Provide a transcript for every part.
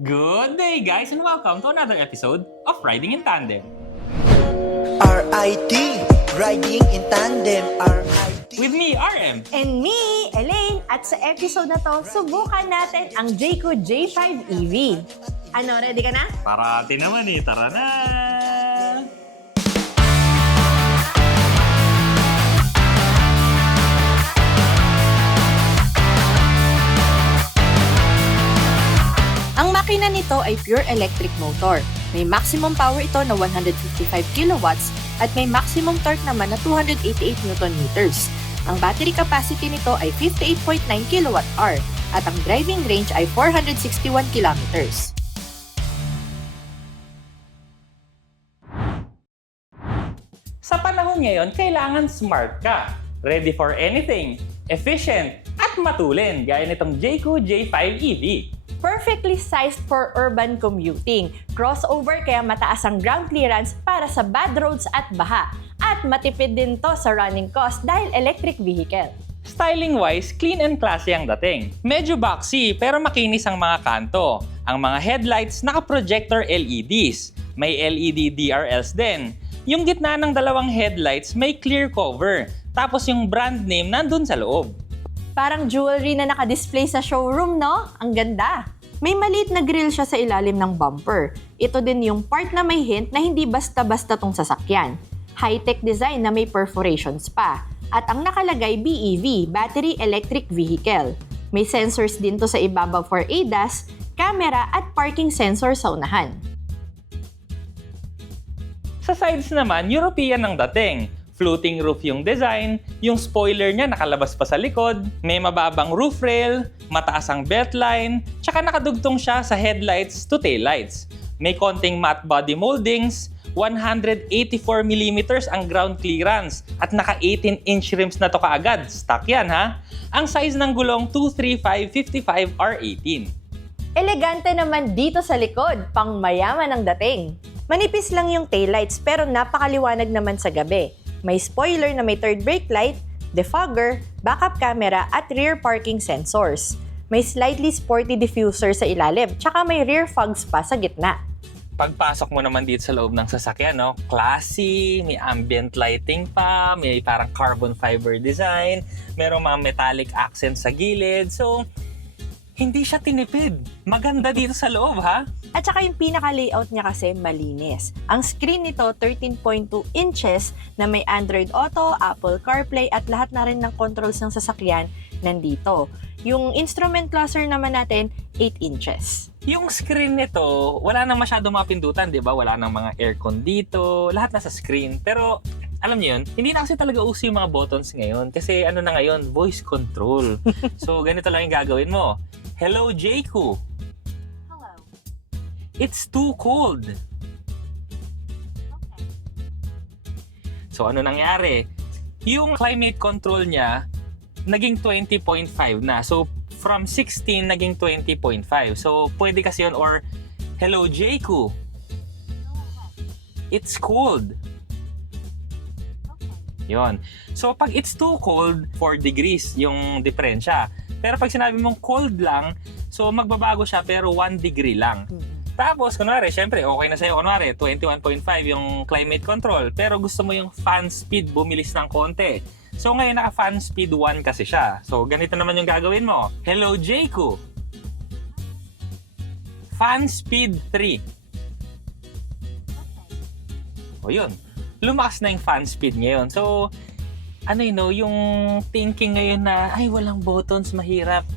Good day, guys, and welcome to another episode of Riding in Tandem. RIT, Riding in Tandem, RIT. With me, RM. And me, Elaine, at sa episode na to, subukan natin ang Jayco J5 EV. Ano, ready ka na? Parati naman tara na! Ang makina nito ay pure electric motor. May maximum power ito na 155 kilowatts at may maximum torque naman na 288 Newton meters. Ang battery capacity nito ay 58.9 kWh at ang driving range ay 461 kilometers. Sa panahon ngayon, kailangan smart ka. Ready for anything, efficient, at matulin gaya nitong Jayco J5 EV. Perfectly sized for urban commuting. Crossover kaya mataas ang ground clearance para sa bad roads at baha. At matipid din to sa running cost dahil electric vehicle. Styling-wise, clean and classy ang dating. Medyo boxy pero makinis ang mga kanto. Ang mga headlights naka-projector LEDs. May LED DRLs din. Yung gitna ng dalawang headlights may clear cover. Tapos yung brand name nandun sa loob. Parang jewelry na nakadisplay sa showroom, no? Ang ganda! May maliit na grill siya sa ilalim ng bumper. Ito din yung part na may hint na hindi basta-basta tong sasakyan. High-tech design na may perforations pa. At ang nakalagay BEV, Battery Electric Vehicle. May sensors din to sa ibabaw for ADAS, camera at parking sensor sa unahan. Sa sides naman, European ang dating. Floating roof yung design, yung spoiler niya nakalabas pa sa likod, may mababang roof rail, mataas ang beltline, tsaka nakadugtong siya sa headlights to taillights. May konting matte body moldings, 184mm ang ground clearance, at naka 18-inch rims na to kaagad. Stock yan ha! Ang size ng gulong 235/55R18. Elegante naman dito sa likod, pang mayaman ang dating. Manipis lang yung taillights pero napakaliwanag naman sa gabi. May spoiler na may third brake light, defogger, backup camera at rear parking sensors. May slightly sporty diffuser sa ilalim, tsaka may rear fogs pa sa gitna. Pagpasok mo naman dito sa loob ng sasakyan, no? Classy, may ambient lighting pa, may parang carbon fiber design, merong mga metallic accents sa gilid. So, hindi siya tinipid. Maganda dito sa loob, ha? At saka yung pinaka-layout niya kasi malinis. Ang screen nito 13.2 inches na may Android Auto, Apple CarPlay at lahat na rin ng controls ng sasakyan nandito. Yung instrument cluster naman natin 8 inches. Yung screen nito, wala nang masyadong mga pindutan, di ba? Wala nang mga aircon dito, lahat nasa screen. Pero, alam niyo yun, hindi na kasi talaga uso yung mga buttons ngayon. Kasi ano na ngayon, voice control. So, ganito lang yung gagawin mo. Hello, Jayco. Hello. It's too cold. Okay. So, ano nangyari? Yung climate control niya, naging 20.5 na. So, from 16, naging 20.5. So, pwede kasi yun or, hello, Jayco. It's cold. Yon. So, pag it's too cold, 4 degrees yung diferensya. Pero pag sinabi mong cold lang, so magbabago siya pero 1 degree lang. Tapos, kunwari, syempre, okay na sa'yo. Kunwari, 21.5 yung climate control. Pero gusto mo yung fan speed bumilis ng konti. So, ngayon naka-fan speed 1 kasi siya. So, ganito naman yung gagawin mo. Hello, Jayco. Fan speed 3. O yun. Lumakas na yung fan speed ngayon. So, ano yun, no, yung thinking ngayon na, ay, walang buttons, mahirap.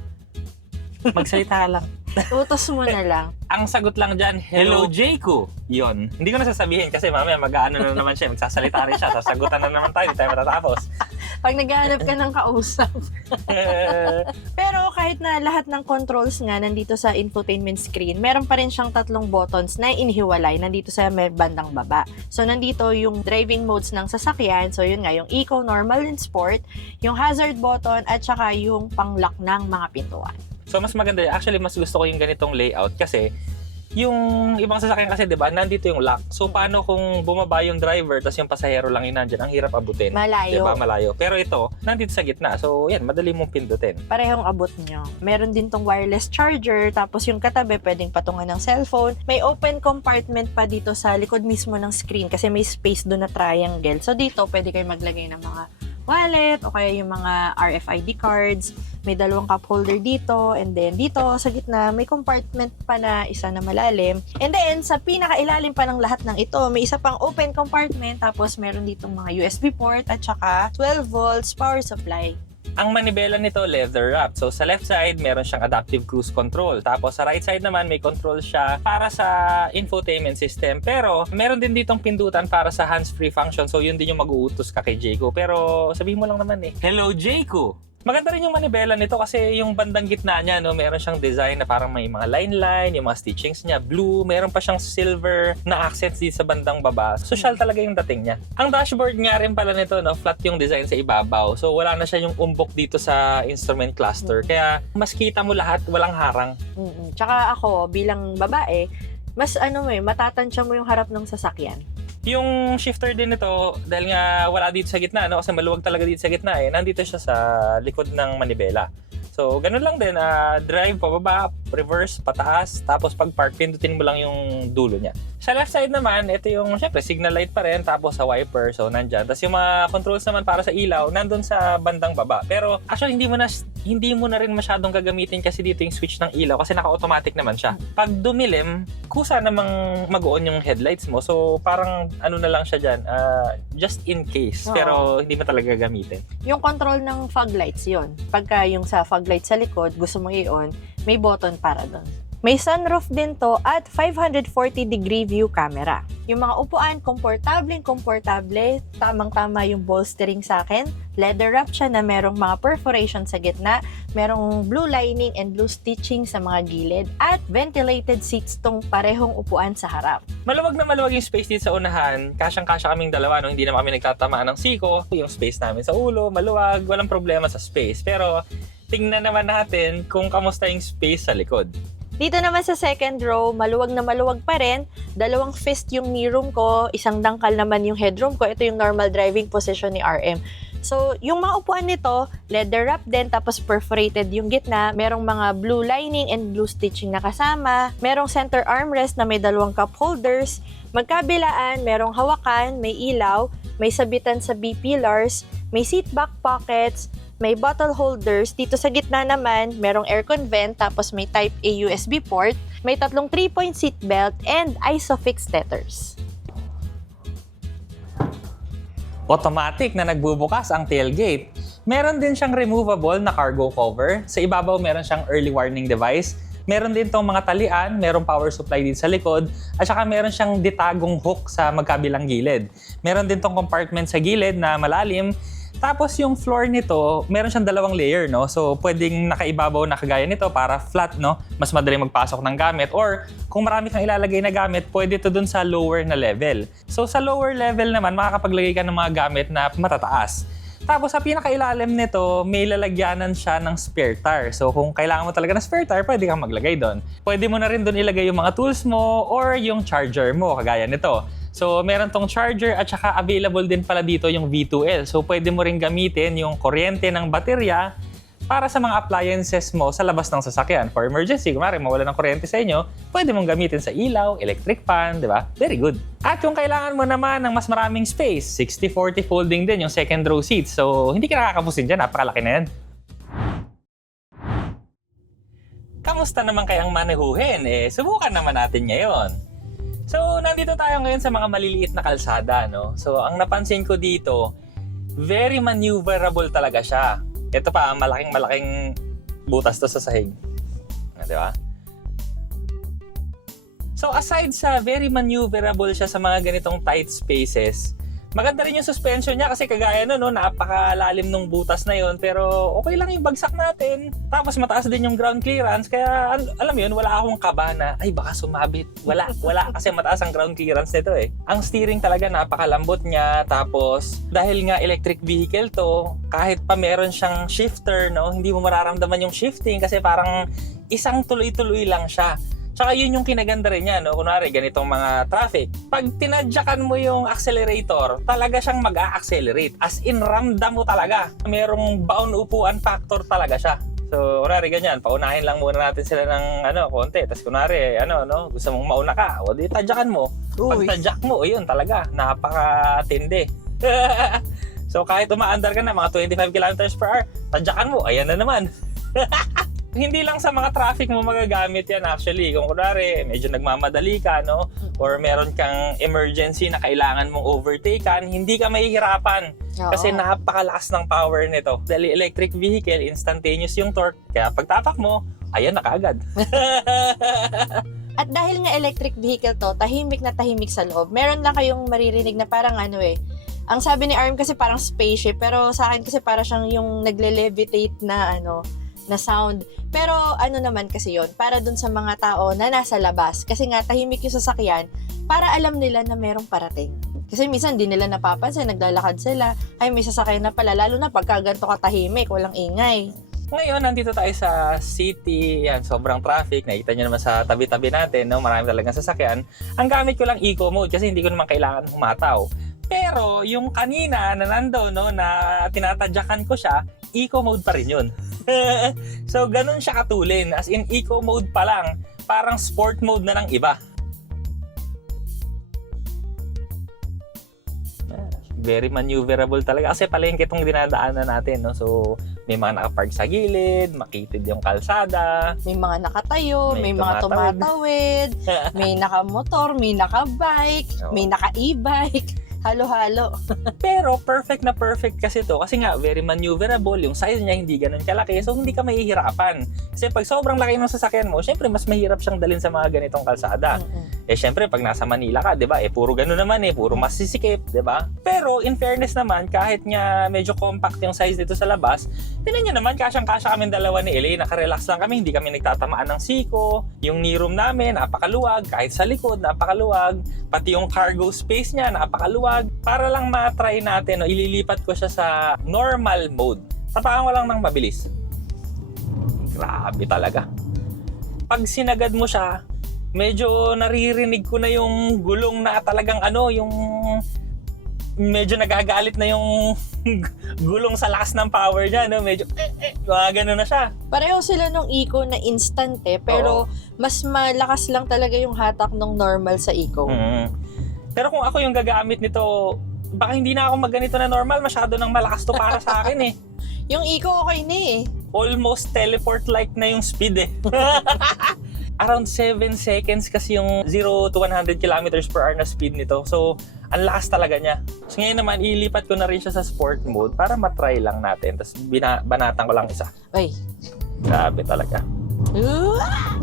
Magsalita lang. Utos mo na lang. Ang sagot lang dyan, hello, Jayco. Yun. Hindi ko na sasabihin kasi mamaya mag-ano na naman siya, magsasalita rin siya, sasagutan na naman tayo, hindi tayo matatapos. Pag naghahanap ka ng kausap. Pero kahit na lahat ng controls nga nandito sa infotainment screen, meron pa rin siyang 3 buttons na inihiwalay nandito sa may bandang baba. So nandito yung driving modes ng sasakyan. So yun nga, yung Eco, Normal, and Sport, yung hazard button, at saka yung pang-lock ng mga pintuan. So mas maganda, actually mas gusto ko yung ganitong layout kasi Yung ibang sasakyan kasi, di ba, nandito yung lock. So, paano kung bumaba yung driver tapos yung pasahero lang yung nandyan? Ang hirap abutin. Malayo. Di ba? Malayo. Pero ito, nandito sa gitna. So, yan, madali mong pindutin. Parehong abot nyo. Meron din tong wireless charger, tapos yung katabi pwedeng patungan ng cellphone. May open compartment pa dito sa likod mismo ng screen kasi may space doon na triangle. So dito pwede kayo maglagay ng mga wallet o kaya yung mga RFID cards. May dalawang cup holder dito, and then dito sa gitna may compartment pa na isa na malalim. And then sa pinakailalim pa ng lahat ng ito, may isa pang open compartment, tapos meron ditong mga USB port at saka 12 volts power supply. Ang manibela nito, leather wrap. So, sa left side, meron siyang adaptive cruise control. Tapos, sa right side naman, may control siya para sa infotainment system. Pero, meron din ditong pindutan para sa hands-free function. So, yun din yung mag-uutos ka kay Jayco. Pero, sabihin mo lang naman eh, hello, Jayco! Maganda rin yung manibela nito kasi yung bandang gitna niya, no, meron siyang design na parang may mga line-line, yung mga stitchings niya, blue, meron pa siyang silver na accents dito sa bandang baba. Social talaga yung dating niya. Ang dashboard nga rin pala nito, no, flat yung design sa ibabaw. So wala na siya yung umbok dito sa instrument cluster. Kaya mas kita mo lahat, walang harang. Tsaka ako, bilang babae, mas matatansya mo yung harap ng sasakyan. Yung shifter din nito, dahil nga wala dito sa gitna, no? Kasi maluwag talaga dito sa gitna, nandito siya sa likod ng manibela. So, ganun lang din, drive, pababa, reverse, pataas, tapos pag park, pindutin mo lang yung dulo niya. Sa left side naman, ito yung, syempre, signal light pa rin, tapos sa wiper, so nandyan. Tapos yung mga controls naman para sa ilaw, nandun sa bandang baba. Pero, actually, hindi mo na rin masyadong gagamitin kasi dito yung switch ng ilaw, kasi naka-automatic naman siya. Pag dumilim, kusa namang mag-on yung headlights mo, so parang, na lang siya dyan, just in case, pero hindi mo talaga gagamitin. Yung control ng fog lights yon. Pagka yung sa fog lights sa likod, gusto mong i-on, may button para doon. May sunroof din to at 540-degree view camera. Yung mga upuan, komportable, tamang-tama yung bolstering sa akin. Leather wrap siya na merong mga perforation sa gitna, merong blue lining and blue stitching sa mga gilid, at ventilated seats tong parehong upuan sa harap. Maluwag na maluwag yung space dito sa unahan. Kasyang-kasya kaming dalawa, no? Hindi naman kami nagtatamaan ng siko. Yung space namin sa ulo, maluwag, walang problema sa space. Pero tingnan naman natin kung kamusta yung space sa likod. Dito naman sa second row, maluwag na maluwag pa rin. 2 fist yung knee room ko, 1 dangkal naman yung headroom ko. Ito yung normal driving position ni RM. So, yung mga upuan nito, leather wrap din, tapos perforated yung gitna. Merong mga blue lining and blue stitching na kasama. Merong center armrest na may 2 cup holders. Magkabilaan, merong hawakan, may ilaw, may sabitan sa B-pillars, may seat back pockets, may bottle holders. Dito sa gitna naman, merong aircon vent, tapos may type A USB port, may 3 3-point seat belt, and ISOFIX letters. Automatic na nagbubukas ang tailgate. Meron din siyang removable na cargo cover. Sa ibabaw, meron siyang early warning device. Meron din tong mga talian, merong power supply din sa likod, at saka meron siyang ditagong hook sa magkabilang gilid. Meron din tong compartment sa gilid na malalim. Tapos yung floor nito, meron siyang 2 layer, no? So, pwedeng nakaibabaw na kagaya nito para flat, no? Mas madali magpasok ng gamit. Or, kung marami kang ilalagay na gamit, pwede ito dun sa lower na level. So, sa lower level naman, makakapaglagay ka ng mga gamit na matataas. Tapos, sa pinakailalim nito, may lalagyanan siya ng spare tire. So, kung kailangan mo talaga ng spare tire, pwede kang maglagay doon. Pwede mo na rin doon ilagay yung mga tools mo or yung charger mo, kagaya nito. So, meron tong charger at saka available din pala dito yung V2L. So, pwede mo rin gamitin yung kuryente ng baterya para sa mga appliances mo sa labas ng sasakyan. For emergency, kung mawala ng kuryente sa inyo, pwede mong gamitin sa ilaw, electric fan, di ba? Very good. At kung kailangan mo naman ng mas maraming space, 60-40 folding din yung second row seats. So, hindi ka nakakapusin dyan, napakalaki na yan. Kamusta naman kayang manehuhin? Subukan naman natin ngayon. So, nandito tayo ngayon sa mga maliliit na kalsada, no? So, ang napansin ko dito, very maneuverable talaga siya. Ito pa, malaking butas to sa sahig. Di ba? So, aside sa very maneuverable siya sa mga ganitong tight spaces, maganda rin yung suspension niya kasi kagaya no, napakalalim nung butas na yon, pero okay lang yung bagsak natin. Tapos mataas din yung ground clearance, kaya alam mo yun, wala akong kaba na, ay baka sumabit. Wala, kasi mataas ang ground clearance nito eh. Ang steering talaga napakalambot niya, tapos dahil nga electric vehicle to, kahit pa meron siyang shifter, no, hindi mo mararamdaman yung shifting kasi parang isang tuloy-tuloy lang siya. Tsaka yun yung kinaganda rin niya, no? Kunwari, ganitong mga traffic. Pag tinadyakan mo yung accelerator, talaga siyang mag-a-accelerate. As in, ramdam mo talaga. Merong baon upuan factor talaga siya. So, kunwari ganyan, paunahin lang muna natin sila ng konti. Tapos kunwari, gusto mong mauna ka, o di tadyakan mo. Pag tadyak mo, yun talaga, napakatindi. So, kahit umaandar ka na mga 25 kilometers per hour, tadyakan mo, ayan na naman. Hindi lang sa mga traffic mo magagamit yan actually. Kung kunwari, medyo nagmamadali ka, no? Or meron kang emergency na kailangan mong overtaken, hindi ka mahihirapan. Kasi napakalakas ng power nito. Dahil electric vehicle, instantaneous yung torque. Kaya pagtapak mo, ayan na kaagad. At dahil nga electric vehicle to, tahimik na tahimik sa loob. Meron lang kayong maririnig na parang ang sabi ni Arm kasi parang spaceship, pero sa akin kasi parang siyang yung nagle-levitate na na sound. Pero naman kasi yon para dun sa mga tao na nasa labas. Kasi nga tahimik yung sasakyan para alam nila na merong parating. Kasi minsan di nila napapansin, naglalakad sila, ay may sasakyan na pala, lalo na pagka ganito katahimik, walang ingay. Ngayon, nandito tayo sa city, yan, sobrang traffic, nakita nyo naman sa tabi-tabi natin, no? Marami talagang sasakyan. Ang gamit ko lang eco mode kasi hindi ko naman kailangan humataw. Pero yung kanina na nando, no, na tinatadyakan ko siya, eco mode pa rin yun. So, ganun siya katulin. As in, eco mode pa lang. Parang sport mode na ng iba. Very maneuverable talaga. Kasi palengke itong dinadaanan natin. No? So, may mga nakapark sa gilid, makitid yung kalsada. May mga nakatayo, may mga tumatawid, may nakamotor, may nakabike, may naka-e-bike. Halo-halo. Pero perfect na perfect kasi to. Kasi nga, very maneuverable. Yung size niya hindi ganun kalaki. So, hindi ka mahihirapan. Kasi pag sobrang laki ng sasakyan mo, syempre, mas mahirap siyang dalhin sa mga ganitong kalsada. Syempre, pag nasa Manila ka, di ba? Puro ganun naman puro masisikip, di ba? Pero, in fairness naman, kahit nga medyo compact yung size dito sa labas, tinan nyo naman, kasyang-kasya kami dalawa ni Elay. Nakarelax lang kami. Hindi kami nagtatamaan ng siko. Yung knee room namin, napakaluwag. Kahit sa likod, napakaluwag. Pati yung cargo space niya, napakaluwag. Para lang ma-try natin, ililipat ko siya sa normal mode. Tapakan ko lang ng mabilis. Grabe talaga. Pag sinagad mo siya, medyo naririnig ko na yung gulong na talagang yung medyo nagagalit na yung gulong sa lakas ng power niya, no? Medyo gano'n na siya. Pareho sila nung eco na instant pero mas malakas lang talaga yung hatak ng normal sa eco. Pero kung ako yung gagamit nito, baka hindi na ako magganito na normal, masyado nang malakas to para sa akin Yung eco okay na Almost teleport-like na yung speed Around 7 seconds kasi yung 0 to 100 kilometers per hour na speed nito. So, ang lakas talaga niya. So, ngayon naman, ilipat ko na rin siya sa sport mode para matry lang natin. Tapos, banatan ko lang isa. Ay. Grabe talaga.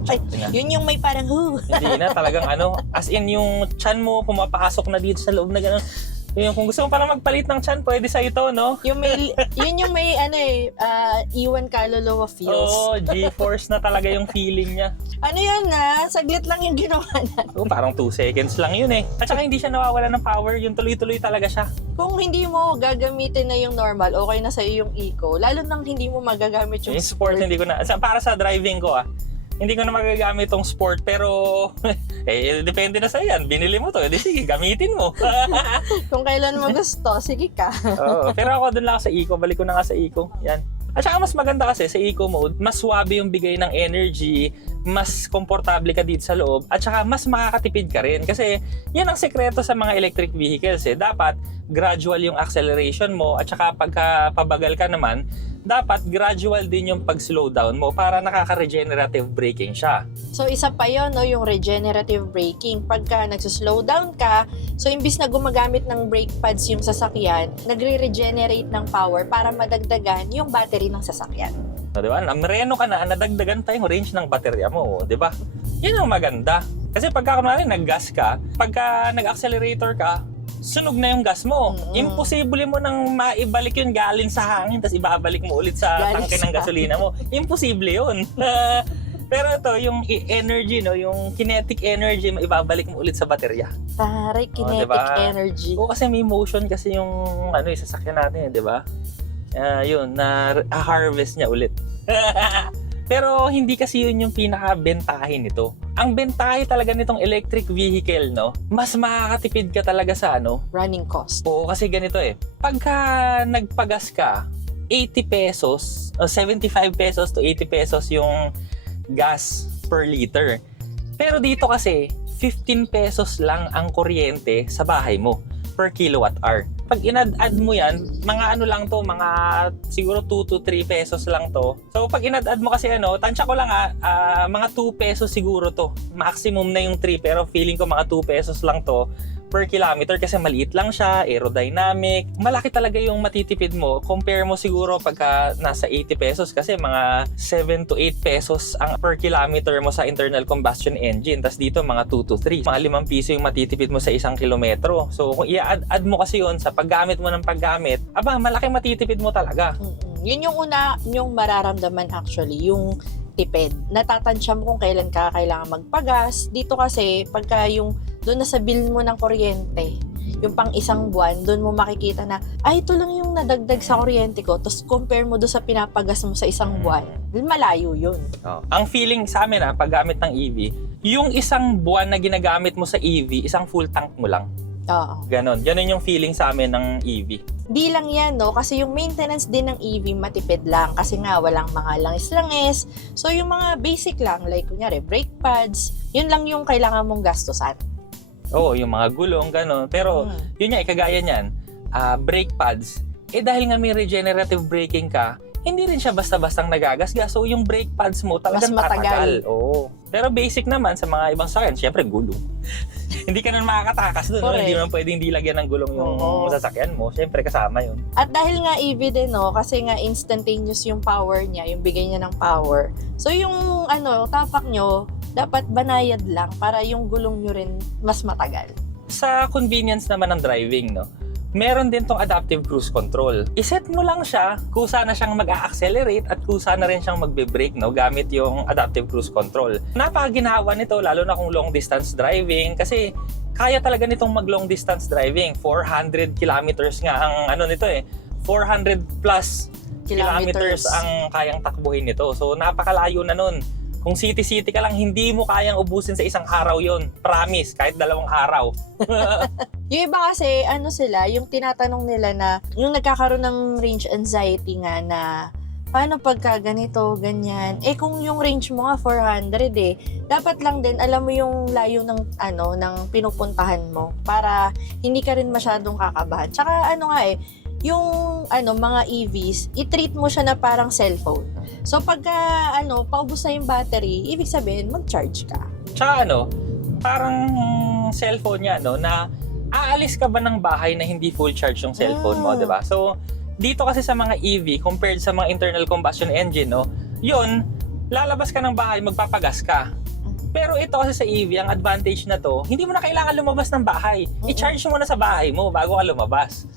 Ay, yun yung may parang Hindi na, talagang as in yung tiyan mo pumapasok na dito sa loob na gano'n. Yung kung gusto mo parang magpalit ng tiyan, pwede sa ito, no? Yun yung may iwan kaluluwa feels. G-force na talaga yung feeling niya. Yun saglit lang yung ginawa natin. Parang 2 seconds lang yun At saka hindi siya nawawala ng power, yung tuloy-tuloy talaga siya. Kung hindi mo gagamitin na yung normal, okay na sa'yo yung eco. Lalo nang hindi mo magagamit yung sport. Hindi ko na, para sa driving ko hindi ko na magagamit tong sport, pero depende na sa yan. Binili mo to, sige, gamitin mo. Kung kailan mo gusto, sige ka. Pero ako dun lang sa eco, balik ko na nga sa eco. Yan. At saka mas maganda kasi sa eco mode, mas swabe yung bigay ng energy, mas komportable ka dito sa loob, at saka mas makakatipid ka rin. Kasi yan ang sekreto sa mga electric vehicles Dapat gradual yung acceleration mo, at saka pagka pabagal ka naman, dapat gradual din yung pag-slow down mo para nakaka-regenerative braking siya. So isa pa yun, yung regenerative braking. Pagka nagsuslow down ka, so imbis na gumagamit ng brake pads yung sasakyan, nagre-regenerate ng power para madagdagan yung battery ng sasakyan. Di ba? Namreno ka na, nadagdagan pa yung range ng baterya mo, di ba? Yan ang maganda. Kasi pagka kunwari nag-gas ka, pagka nag-accelerator ka, sunog na yung gas mo. Imposible mo nang maibalik yun galing sa hangin tapos ibabalik mo ulit sa tangke ng gasolina mo. Imposible yun. Pero ito, yung energy, yung kinetic energy, maibabalik mo ulit sa baterya. Taray, kinetic energy. Kasi may motion kasi yung sasakyan natin, di ba? Yun, na-harvest niya ulit. Pero hindi kasi yun yung pinaka-bentahin nito. Ang bentahe talaga nitong electric vehicle, no, mas makakatipid ka talaga sa Running cost. Oo, kasi ganito pagka nagpagas ka, 80 pesos, o 75 pesos to 80 pesos yung gas per liter. Pero dito kasi, 15 pesos lang ang kuryente sa bahay mo per kilowatt hour. Pag inad-add mo yan, mga lang to, mga siguro 2 to 3 pesos lang to. So pag inad-add mo kasi tansya ko lang mga 2 pesos siguro to. Maximum na yung 3 pero feeling ko mga 2 pesos lang to per kilometer kasi maliit lang siya, aerodynamic. Malaki talaga yung matitipid mo. Compare mo siguro pagka nasa 80 pesos kasi mga 7 to 8 pesos ang per kilometer mo sa internal combustion engine. Tapos dito mga 2 to 3. Mga 5 piso yung matitipid mo sa 1 kilometro. So kung i-add mo kasi yun sa paggamit mo ng paggamit, malaki matitipid mo talaga. Yun yung una yung mararamdaman actually, yung tipid. Natatansya mo kung kailan ka kailangan magpagas. Dito kasi, pagka yung doon na sa bill mo ng kuryente, yung pang isang buwan, doon mo makikita na, ito lang yung nadagdag sa kuryente ko. Tapos compare mo doon sa pinapagas mo sa isang buwan. Malayo yun. Ang feeling sa amin paggamit ng EV, yung isang buwan na ginagamit mo sa EV, isang full tank mo lang. Oo. Ganon yung feeling sa amin ng EV. Di lang yan, no? Kasi yung maintenance din ng EV matipid lang. Kasi nga, walang mga langis-langis. So, yung mga basic lang, like kunyari, brake pads, yun lang yung kailangan mong gastusan. Oo, yung mga gulong, ganon. Pero, yun nga, kagaya niyan, brake pads, dahil nga may regenerative braking ka, hindi rin siya basta-bastang nagagasgas. So, yung brake pads mo talagang mas matagal. Oo. Pero basic naman sa mga ibang sakyan, syempre gulong. Hindi ka na makakatakas doon. No? Hindi naman pwedeng di lagyan ng gulong yung sasakyan mo. Syempre kasama yun. At dahil nga EV din, no, kasi nga instantaneous yung power niya, yung bigay niya ng power. So, yung tapak nyo, dapat banayad lang para yung gulong nyo rin mas matagal. Sa convenience naman ng driving, no, meron din tong adaptive cruise control. I-set mo lang siya kung saan na siyang mag-a-accelerate at kung saan na rin siyang magbe-brake, no, gamit yung adaptive cruise control. Napakaginawa nito lalo na kung long distance driving kasi kaya talaga nitong mag long distance driving. 400 kilometers nga ang 400 plus kilometers ang kayang takbuhin nito. So napakalayo na nun. Kung city-city ka lang, hindi mo kayang ubusin sa isang araw yon. Promise, kahit 2 araw. Yung iba kasi, sila, yung tinatanong nila na, yung nagkakaroon ng range anxiety nga na, paano pagka ganito, ganyan. Kung yung range mo nga 400 dapat lang din, alam mo yung layo ng, ng pinupuntahan mo para hindi ka rin masyadong kakabahan. Tsaka yung mga EVs, i-treat mo siya na parang cellphone. So pagka paubos na yung battery, ibig sabihin mag-charge ka. Tsaka parang cellphone niya na aalis ka ba ng bahay na hindi full charge yung cellphone mo, 'di ba? So dito kasi sa mga EV compared sa mga internal combustion engine, yun, lalabas ka ng bahay, magpapagas ka. Pero ito kasi sa EV, ang advantage na to, hindi mo na kailangan lumabas ng bahay. I-charge mo na sa bahay mo bago ka lumabas.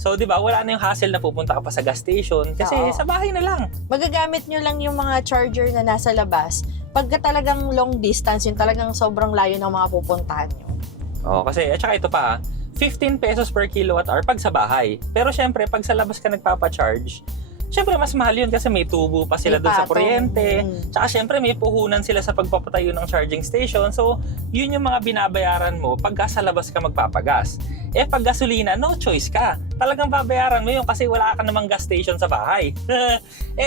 So, di ba, wala na yung hassle na pupunta ka pa sa gas station kasi sa bahay na lang. Magagamit nyo lang yung mga charger na nasa labas pagka talagang long distance, yung talagang sobrang layo ng mga pupuntahan nyo. Kasi, at saka ito pa, 15 pesos per kilowatt hour pag sa bahay. Pero syempre, pag sa labas ka nagpapa-charge, syempre mas mahal yun kasi may tubo pa sila doon sa kuryente. Tsaka syempre may puhunan sila sa pagpapatayo ng charging station. So, yun yung mga binabayaran mo pagka sa labas ka magpapagas. Pag gasolina, no choice ka. Talagang babayaran mo yun kasi wala ka namang gas station sa bahay.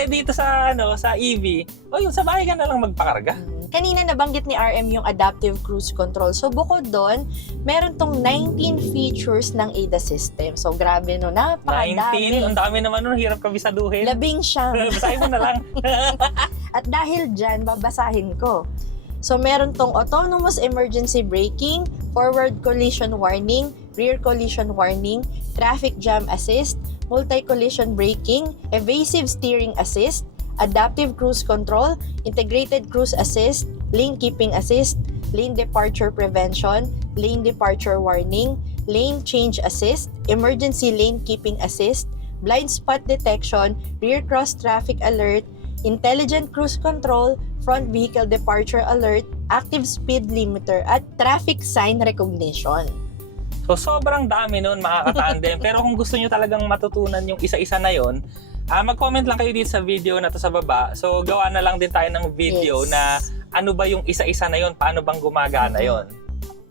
Dito sa sa EV, yun, sa bahay ka na lang magpakarga. Kanina nabanggit ni RM yung adaptive cruise control. So bukod doon, meron tong 19 features ng ADAS system. So grabe napakadami. 19? Ang dami naman hirap kabisaduhin. 19. Basahin mo na lang. At dahil dyan, babasahin ko. So meron tong autonomous emergency braking, forward collision warning, rear collision warning, traffic jam assist, multi-collision braking, evasive steering assist, adaptive cruise control, integrated cruise assist, lane keeping assist, lane departure prevention, lane departure warning, lane change assist, emergency lane keeping assist, blind spot detection, rear cross traffic alert, intelligent cruise control, front vehicle departure alert, active speed limiter, at traffic sign recognition. So sobrang dami nun mga katandem. Pero kung gusto nyo talagang matutunan yung isa-isa na yon, Mag-comment lang kayo dito sa video na to sa baba. So, gawa na lang din tayo ng video Yes. na ano ba yung isa-isa na yon, paano bang gumagana yon.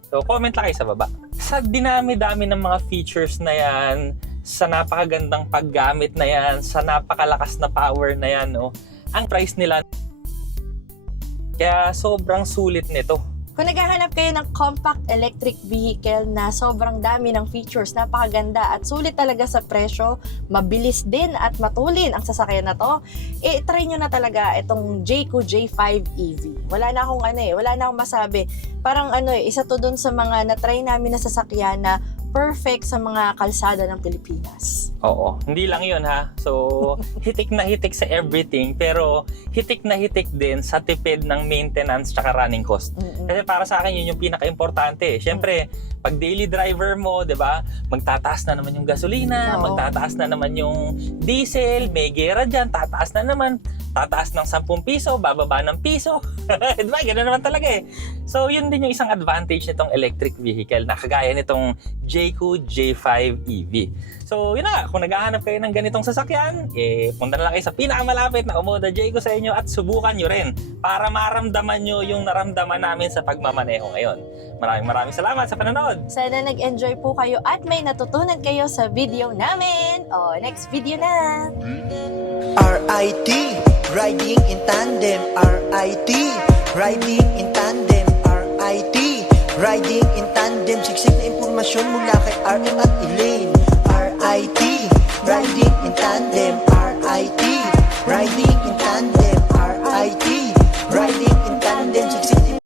So, comment lang kayo sa baba. Sa dinami-dami ng mga features na yan, sa napakagandang paggamit na yan, sa napakalakas na power na yan, no, ang price nila, kaya sobrang sulit nito. Kung naghahanap kayo ng compact electric vehicle na sobrang dami ng features, napakaganda at sulit talaga sa presyo, mabilis din at matulin ang sasakyan na to, try nyo na talaga itong Jayco J5 EV. Wala na akong masabi. Parang isa to dun sa mga na-try namin na sasakyan na perfect sa mga kalsada ng Pilipinas. Oo, hindi lang yun ha. So, hitik na hitik sa everything, pero hitik na hitik din sa tipid ng maintenance tsaka running cost. Kasi para sa akin, yun yung pinaka-importante. Siyempre, pag daily driver mo, di ba, magtataas na naman yung gasolina, Oo. magtataas na naman yung diesel, may gera dyan, tataas na naman. Tataas ng 10 piso, bababa ng piso. Di ba? Ganun naman talaga eh. So, yun din yung isang advantage nitong electric vehicle na kagaya nitong Jayco J5 EV. So, yun na nga. Kung naghahanap kayo ng ganitong sasakyan, punta na lang kayo sa pinakamalapit na Omoda Jayco sa inyo at subukan nyo rin para maramdaman nyo yung naramdaman namin sa pagmamaneho ngayon. Maraming salamat sa panonood. Sana nag-enjoy po kayo at may natutunan kayo sa video namin. Next video na! RIT, riding in tandem. RIT, riding in tandem. RIT, riding in tandem. Siksik na impormasyon mula kay RM at Elaine.